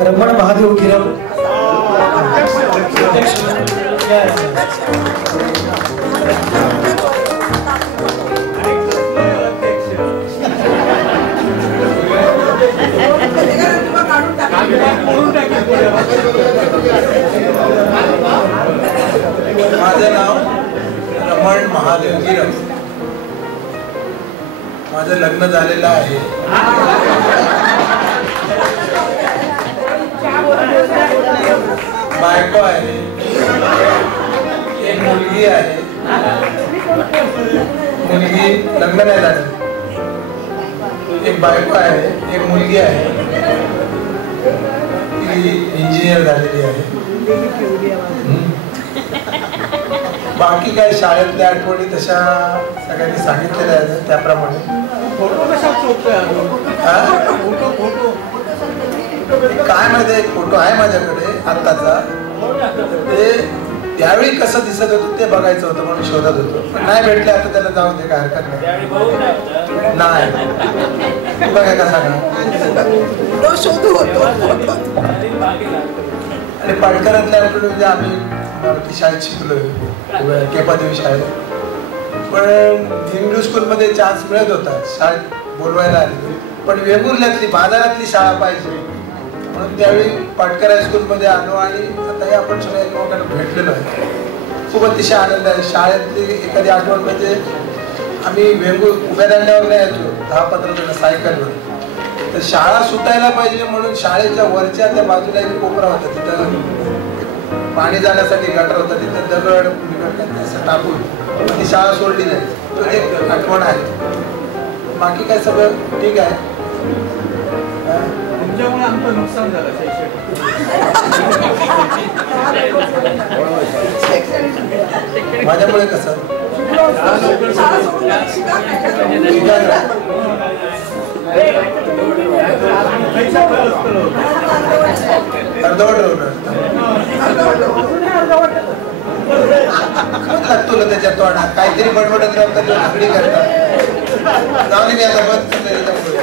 रमण महादेव गिरम माझं नाव रमण महादेव गिरम. माझं लग्न झालेलं आहे. बायको आहे, एक मुलगी आहे. मुलगी लग्न नाही झालं. एक बायको आहे, एक मुलगी आहे, ती इंजिनियर झालेली आहे. बाकी काय शाळेतल्या आठवणी तशा सगळ्यांनी सांगितलेल्या आहेत त्याप्रमाणे. काय माहिती, एक फोटो आहे माझ्याकडे आत्ताचा. ते त्यावेळी कसं दिसत होतं ते बघायचं होतं म्हणून शोधत होतो, पण नाही भेटले. आता त्याला जाऊ दे, काय हरकत नाही. तू बघाय कसा का शोधू होतो. आणि पाडकरातल्या आठवणी म्हणजे आम्ही शाळेत शिकलोय, केपादेवी शाळेत. पण इंग्लिश स्कूलमध्ये चान्स मिळत होता, शाळेत बोलवायला आले. पण वेंगुर्ल्यातली बाजारातली शाळा पाहिजे म्हणून त्यावेळी पाटकर हायस्कूलमध्ये आलो. आणि आताही आपण सगळ्या एकमेकांना भेटलेलो आहे. खूप अतिशय आनंद आहे. शाळेतली एखादी आठवण म्हणजे आम्ही उभ्या दांड्यावर यायचो 10-15 जण सायकलवर. तर शाळा सुटायला पाहिजे म्हणून शाळेच्या वरच्या त्या बाजूला एक कोपरा होता, तिथं पाणी जाण्यासाठी गटर होता. तिथं दगड असं टाकून ती शाळा सोडली नाही. तो एक आठवण आहे. बाकी काय सगळं ठीक आहे. तुमच्यामुळे आमचं नुकसान झालं. माझ्यामुळे कसं लागतो ना त्याच्या तोंडात काहीतरी बडबडत राहतात, आगडी करतात. जाऊन मी आता बंद करतो.